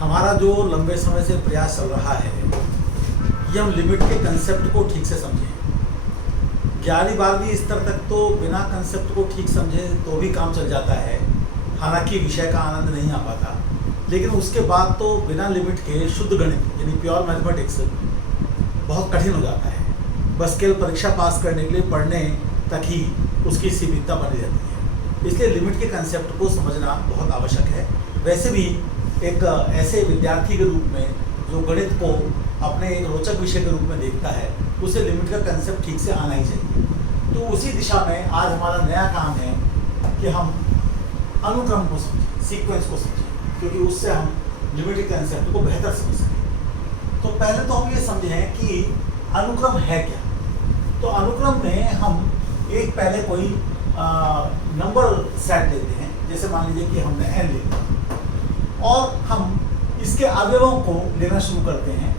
हमारा जो लंबे समय से प्रयास चल रहा है कि हम लिमिट के कंसेप्ट को ठीक से समझें। 11वीं-12वीं स्तर तक तो बिना कंसेप्ट को ठीक समझे तो भी काम चल जाता है, हालांकि विषय का आनंद नहीं आ पाता। लेकिन उसके बाद तो बिना लिमिट के शुद्ध गणित यानी प्योर मैथमेटिक्स बहुत कठिन हो जाता है। बस केवल परीक्षा पास करने के लिए पढ़ने तक ही उसकी सीमितता बनी रहती है। इसलिए लिमिट के कंसेप्ट को समझना बहुत आवश्यक है। वैसे भी एक ऐसे विद्यार्थी के रूप में जो गणित को अपने एक रोचक विषय के रूप में देखता है, उसे लिमिट का कंसेप्ट ठीक से आना ही चाहिए। तो उसी दिशा में आज हमारा नया काम है कि हम अनुक्रम को समझें, सीक्वेंस को समझें, क्योंकि उससे हम लिमिट के कंसेप्ट को बेहतर समझ सकें। तो पहले तो हम ये समझें कि अनुक्रम है क्या। तो अनुक्रम में हम एक पहले कोई नंबर सेट लेते हैं, जैसे मान लीजिए कि हमने n ले लिया और हम इसके अवयवों को लेना शुरू करते हैं।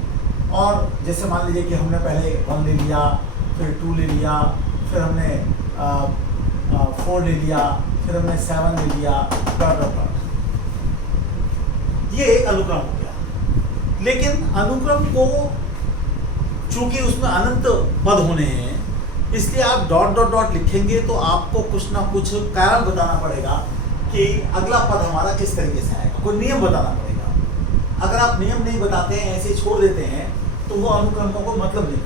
और जैसे मान लीजिए कि हमने पहले 1 ले लिया, फिर 2 ले लिया, फिर हमने 4 ले लिया, फिर हमने 7 ले लिया, डॉट डॉट डॉट। ये एक अनुक्रम हो गया। लेकिन अनुक्रम को चूंकि उसमें अनंत पद होने हैं, इसलिए आप डॉट डॉट डॉट लिखेंगे तो आपको कुछ ना कुछ कारण बताना पड़ेगा कि अगला पद हमारा किस तरीके से आएगा, कोई नियम बताना पड़ेगा। अगर आप नियम नहीं बताते हैं, ऐसे छोड़ देते हैं, तो वो अनुक्रम का कोई मतलब नहीं।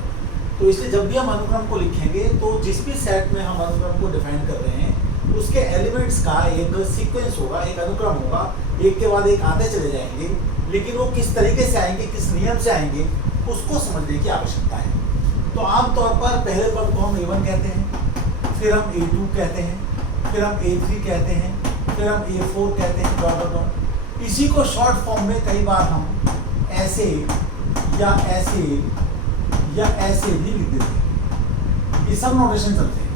तो इसलिए जब भी हम अनुक्रम को लिखेंगे तो जिस भी सेट में हम अनुक्रम को डिफाइन कर रहे हैं, उसके एलिमेंट्स का एक सीक्वेंस होगा, एक अनुक्रम होगा, एक के बाद एक आते चले जाएंगे। लेकिन वो किस तरीके से आएंगे, किस नियम से आएंगे, उसको समझने की आवश्यकता है। तो आमतौर पर पहले पद को हम A1 कहते हैं, फिर हम A2 कहते हैं, फिर हम A3 कहते हैं, फिर हम A4 कहते हैं, डॉट डॉट डॉट। इसी को शॉर्ट फॉर्म में कई बार हम ऐसे या ऐसे या ऐसे भी लिख देते हैं। ये सब नोटेशन चलते हैं।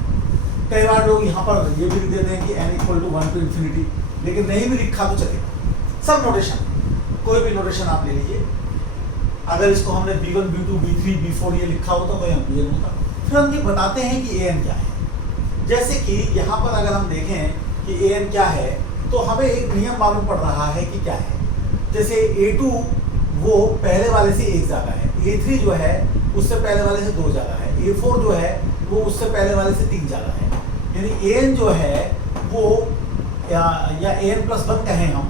कई बार लोग यहाँ पर ये भी लिख देते हैं कि n = 1 to infinity, लेकिन नहीं भी लिखा तो चलेगा। सब नोटेशन, कोई भी नोटेशन आप ले लीजिए। अगर इसको हमने B1, B2, B3, B4 ये लिखा होता तो यहाँ Bn होता। फिर हम ये बताते हैं कि An क्या है। जैसे कि यहाँ पर अगर हम देखें कि An क्या है, तो हमें एक नियम मालूम पड़ रहा है कि क्या है। जैसे A2 वो पहले वाले से एक ज़्यादा है, A3 जो है उससे पहले वाले से 2 ज़्यादा है, A4 जो है वो उससे पहले वाले से 3 ज़्यादा है। यानी An जो है वो या An+1 कहें हम,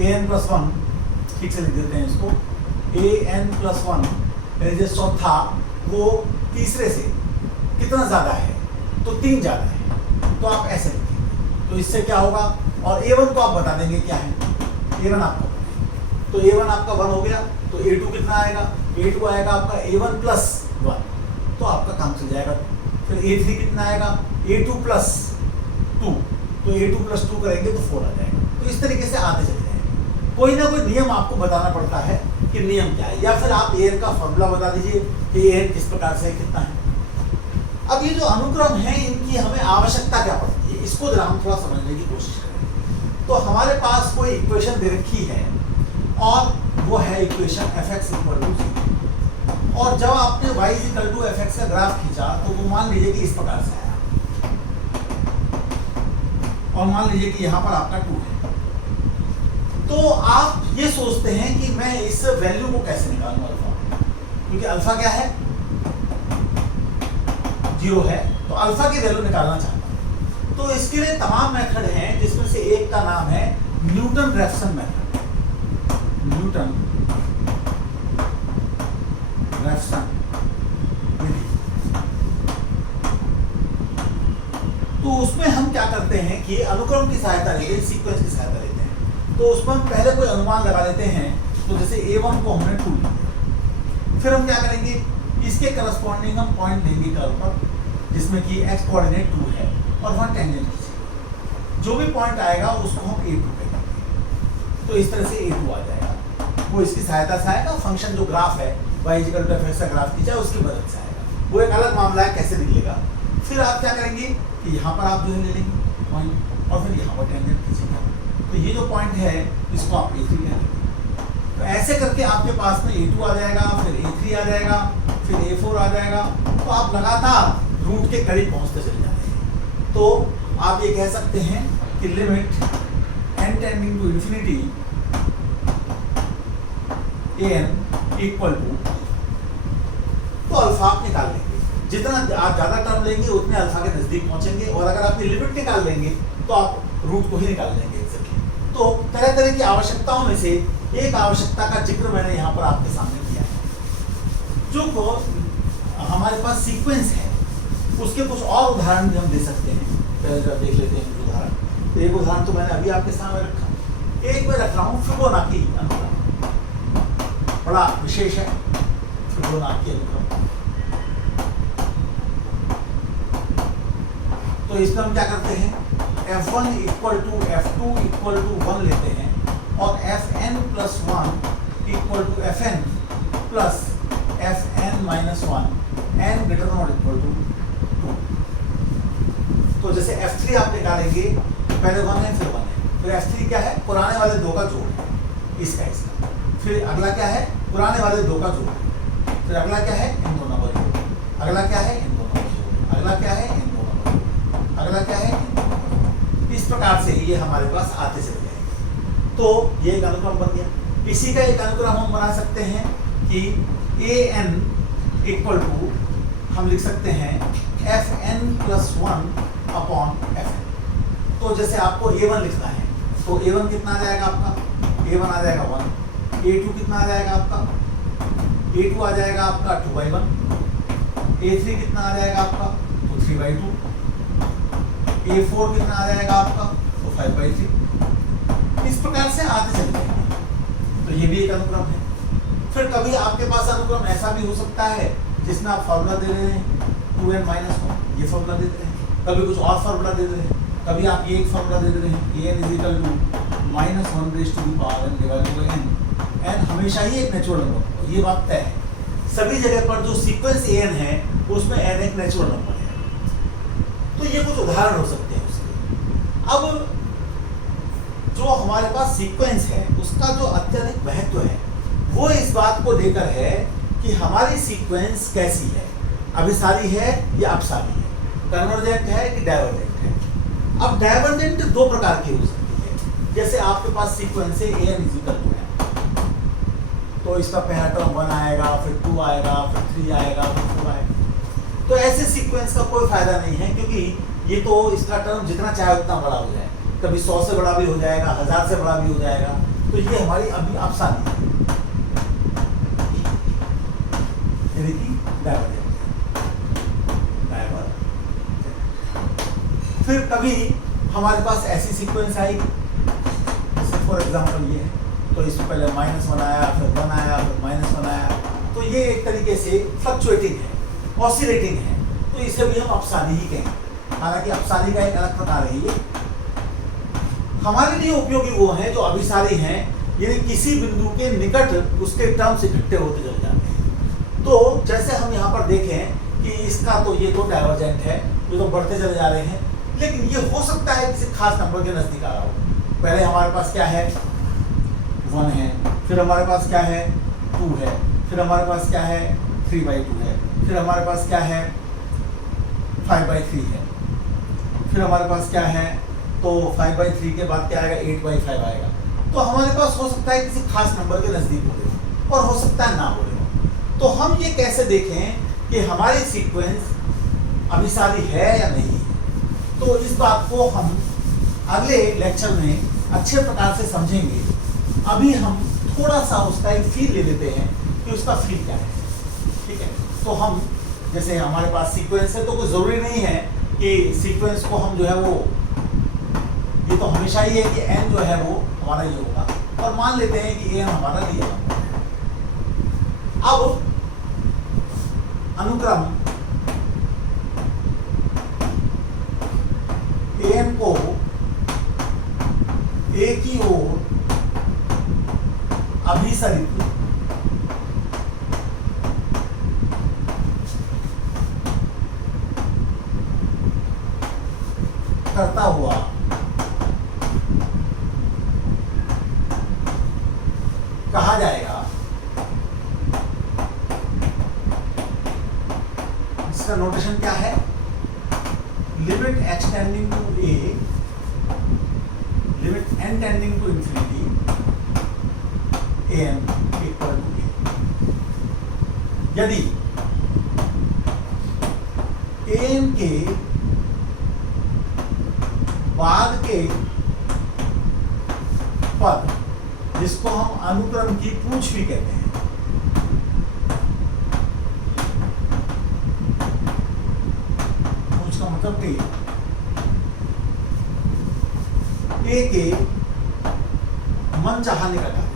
An+1 ठीक से लिख देते हैं इसको, An+1 यानी जो चौथा वो तीसरे से कितना ज़्यादा है, तो 3 ज़्यादा है। तो आप ऐसे लिखेंगे, तो इससे क्या होगा। और A1 को आप बता देंगे क्या है, A1 आपका, तो A1 आपका 1 हो गया, तो A2 कितना आएगा, A2 आएगा आपका A1+1, तो आपका काम चल जाएगा। फिर A3 कितना आएगा, A2+2, तो A2+2 करेंगे तो 4 आ जाएगा। तो इस तरीके से आते चले जाएंगे। कोई ना कोई नियम आपको बताना पड़ता है कि नियम क्या है, या फिर आप An का फॉर्मूला बता दीजिए कि An किस प्रकार से कितना है। अब ये जो अनुक्रम है, इनकी हमें आवश्यकता क्या पड़ती है, इसको जरा हम थोड़ा समझने की कोशिश करें। तो हमारे पास कोई इक्वेशन दे रखी है और वो है इक्वेशन f(x = 0)। और जब आपने y = fx का ग्राफ खींचा तो वो मान लीजिए कि इस प्रकार से आया, और मान लीजिए कि यहाँ पर आपका 2 है। तो आप ये सोचते हैं कि मैं इस वैल्यू को कैसे निकालूं अल्फा, क्योंकि अल्फा क्या है, 0 है, तो अल्फा की वैल्यू निकालना चाहता हूं। तो इसके लिए तमाम मेथड हैं, जिसमें से एक का नाम है न्यूटन-रैफसन मेथड। न्यूटन-रैफसन विधि। तो उसमें हम क्या करते हैं कि अनुक्रम की सहायता लेते हैं, सीक्वेंस की सहायता लेते हैं। तो उसमें हम पहले कोई अनुमान लगा लेते हैं। तो जैसे A1 को हमने 2 लिया, फिर हम क्या करेंगे, इसके करस्पॉन्डिंग हम पॉइंट लेंगे कर्व पर, जिसमें कि x कोऑर्डिनेट 2 है और वहाँ टेंजेंट खींचेंगे। जो भी पॉइंट आएगा उसको हम A2 कहेंगे। तो इस तरह से A2 आ जाएगा, वो इसकी सहायता से आएगा। फंक्शन जो ग्राफ है y = fx का ग्राफ खींचा, उसकी मदद से आएगा। वो एक अलग मामला है कैसे निकलेगा। फिर आप क्या करेंगे कि यहाँ पर आप जो है ले लेंगे पॉइंट, और फिर यहाँ पर टेंजेंट खींचेंगे। तो ये जो पॉइंट है इसको आप A3 कह लेंगे। तो ऐसे करके आपके पास में A2 आ जाएगा, फिर A3 आ जाएगा, फिर A4 आ जाएगा। तो आप लगातार रूट के करीब पहुंचते चले जाते हैं। तो आप ये कह सकते हैं कि limit n tending to infinity an equal to, तो अल्फा आप निकाल लेंगे। जितना आप ज़्यादा टर्म लेंगे उतने अल्फा के नज़दीक पहुंचेंगे, और अगर आप लिमिट निकाल लेंगे तो आप रूट को ही निकाल लेंगे एग्जैक्टली। तो तरह तरह की आवश्यकताओं में से एक आवश्यकता का जिक्र मैंने यहाँ पर आपके सामने किया है। जो हमारे पास सीक्वेंस है उसके कुछ और उदाहरण भी हम दे सकते हैं। पहले जब देख लेते हैं कुछ उदाहरण। तो एक उदाहरण तो मैंने अभी आपके सामने रखा, एक मैं रख रहा हूँ फिबोनाची अनुक्रम, बड़ा विशेष है फिबोनाची अनुक्रम। तो इसमें हम क्या करते हैं, f1 equal to f2 equal to 1 लेते हैं, और fn plus 1 equal to fn plus fn minus 1 n greater not equal to 2। तो जैसे f3 आप निकालेंगे, पहले 1 है फिर 1 है, फिर f3 क्या है, पुराने वाले दो का जोड़ है, इसका। फिर अगला क्या है, पुराने वाले दो का जोड़, फिर अगला क्या है, इन दोनों का जोड़, अगला क्या है, इन दोनों का जोड़, अगला क्या है, इन दोनों का जोड़, अगला क्या है, इन दोनों का जोड़। इस प्रकार से ये हमारे पास आते चले जाएंगे। तो ये एक अनुक्रम बन गया। इसी का एक अनुक्रम हम बना सकते हैं कि an इक्वल टू, हम लिख सकते हैं fn प्लस 1 अपॉन fn। तो जैसे आपको a1 लिखना है, तो a1 कितना आ जाएगा आपका, a1 आ जाएगा 1, a2 कितना आ जाएगा आपका, a2 आ जाएगा आपका 2/1, a3 कितना आ जाएगा आपका, तो 3/2, a4 कितना आ जाएगा आपका, तो 5/3। इस प्रकार से आते चले जाएंगे। तो ये भी एक अनुक्रम है। फिर कभी आपके पास अनुक्रम ऐसा भी हो सकता है जिसमें आप फॉर्मूला दे रहे हैं 2n माइनस 1, ये फॉर्मूला दे रहे हैं, कभी कुछ और फॉर्मूला दे रहे हैं, कभी आप ये एक फॉर्मूला दे रहे हैं an is equal to -1 raise to the power n divided by n। n हमेशा ही एक नेचुरल नंबर है, ये बात तय है। सभी जगह पर जो सीक्वेंस an है उसमें n एक नेचुरल नंबर है। तो ये कुछ उदाहरण हो सकते हैं उसके। अब जो हमारे पास सीक्वेंस है उसका जो अत्यधिक महत्व है वो इस बात को लेकर है कि हमारी सीक्वेंस कैसी है, अभिसारी है या अपसारी है, कन्वर्जेंट है कि डाइवर्जेंट है। अब डाइवर्जेंट दो प्रकार की हो सकती है। जैसे आपके पास सीक्वेंस है an is equal to n, तो इसका पहला टर्म 1 आएगा, फिर 2 आएगा, फिर 3 आएगा, फिर 4 आएगा। तो ऐसे सीक्वेंस का कोई फायदा नहीं है, क्योंकि ये तो इसका टर्म जितना चाहे उतना बड़ा हो जाए, कभी 100 से बड़ा भी हो जाएगा, 1000 से बड़ा भी हो जाएगा। तो ये हमारी अभी अपसारी है, फिर कभी हमारे पास ऐसी सीक्वेंस आई, जैसे फॉर एग्जांपल ये है, तो इसमें पहले -1 आया, फिर 1 आया, फिर -1 आया। तो ये एक तरीके से फ्लक्चुएटिंग है, ऑसिलेटिंग है, तो इसे भी हम अपसारी ही कहेंगे। हालांकि अपसारी का एक अलग प्रकार है। ये हमारे लिए उपयोगी वो हैं जो अभिसारी हैं, यानी किसी बिंदु के निकट उसके टर्म्स इकट्ठे होते चले जाते हैं। तो जैसे हम यहाँ पर देखें कि इसका तो ये तो डाइवर्जेंट है, ये तो बढ़ते चले जा रहे हैं, लेकिन ये हो सकता है किसी खास नंबर के नजदीक आ रहा हो। पहले हमारे पास क्या है, 1 है, फिर हमारे पास क्या है, 2 है, फिर हमारे पास क्या है, 3/2 है, फिर हमारे पास क्या है, 5/3 है, फिर हमारे पास क्या है, तो 5/3 के बाद क्या आएगा, 8/5 आएगा। तो हमारे पास हो सकता है किसी खास नंबर के नजदीक हो रहे और हो सकता है ना हो रहे हो। तो हम ये कैसे देखें कि हमारी सीक्वेंस अभिसारी है या नहीं है? तो इस बात को हम अगले लेक्चर में अच्छे प्रकार से समझेंगे। अभी हम थोड़ा सा उसका एक फील ले लेते हैं कि उसका फील क्या है। ठीक है, तो हम जैसे हमारे पास सीक्वेंस है, तो कोई ज़रूरी नहीं है कि सीक्वेंस को हम जो है वो, ये तो हमेशा ही है कि n जो है वो हमारा ये होगा, और मान लेते हैं कि n हमारा दिया है। अब अनुक्रम an को a की ओर अभिसरित करता हुआ कहा जाएगा, इसका नोटेशन क्या है, limit extending to a, limit limit n tending to infinity an equal to a। यदि an के बाद के पद, जिसको हम अनुक्रम की पूंछ भी कहते हैं, पूंछ का मतलब टेल, ए के मन चाहा निकट आते हैं।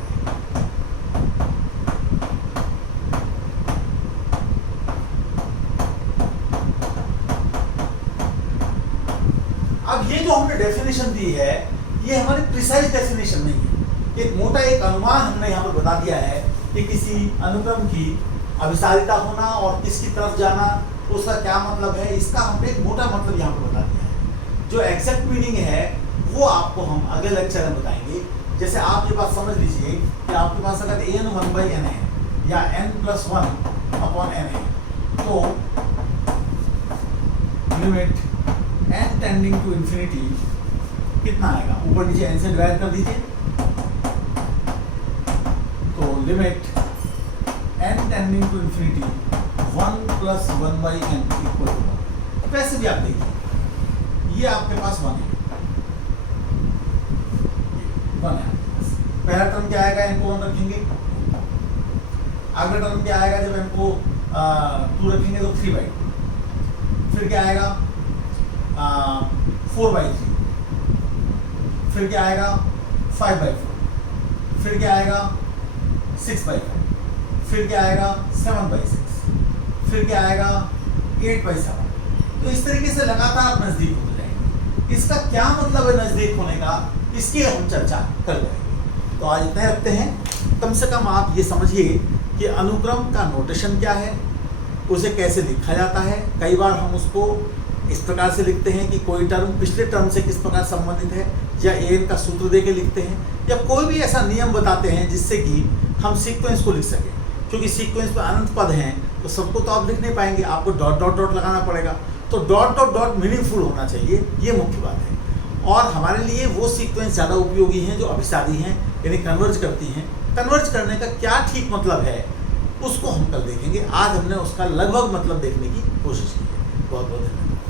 अब ये जो हमने डेफिनेशन दी है, ये हमारी प्रिसाइज डेफिनेशन नहीं है। एक मोटा एक अनुमान हमने यहाँ पर बता दिया है कि किसी अनुक्रम की अभिसारिता होना और किसकी तरफ जाना, उसका क्या मतलब है, इसका हमने एक मोटा मतलब यहाँ पर बता दिया है। जो एग्जैक्ट मीनिंग है वो आपको हम अगले लेक्चर में बताएंगे। जैसे आप ये बात समझ लीजिए कि आपके पास अगर an 1/n है या n+1/n है, तो limit n tending to infinity कितना आएगा, ऊपर नीचे n से डिवाइड कर दीजिए, तो limit n tending to infinity 1+1/n equal to 1। वैसे भी आप देखिए, ये आपके पास 1 है, 1 है। पहला टर्म क्या आएगा, n को 1 रखेंगे। अगला टर्म क्या आएगा, जब n को 2 रखेंगे तो 3/2। फिर क्या आएगा, 4/3। फिर क्या आएगा, 5/4। फिर क्या आएगा, 6/4। फिर क्या आएगा, 7/6। फिर क्या आएगा, 8/7। तो इस तरीके से लगातार नजदीक होते जाएंगे। इसका क्या मतलब है नजदीक होने का, इसकी हम चर्चा कर रहे हैं। तो आज इतना रखते हैं। कम से कम आप ये समझिए कि अनुक्रम का नोटेशन क्या है, उसे कैसे लिखा जाता है। कई बार हम उसको इस प्रकार से लिखते हैं कि कोई टर्म पिछले टर्म से किस प्रकार संबंधित है, या an का सूत्र दे के लिखते हैं, या कोई भी ऐसा नियम बताते हैं जिससे कि हम सीक्वेंस को लिख सकें। क्योंकि सीक्वेंस में अनंत पद हैं तो सबको तो आप लिख नहीं पाएंगे, आपको डॉट डॉट डॉट लगाना पड़ेगा। तो डॉट डॉट डॉट मीनिंगफुल होना चाहिए, ये मुख्य बात है। और हमारे लिए वो सीक्वेंस ज़्यादा उपयोगी हैं जो अभिसारी हैं, यानी कन्वर्ज करती हैं। कन्वर्ज करने का क्या ठीक मतलब है उसको हम कल देखेंगे। आज हमने उसका लगभग मतलब देखने की कोशिश की है। बहुत बहुत धन्यवाद।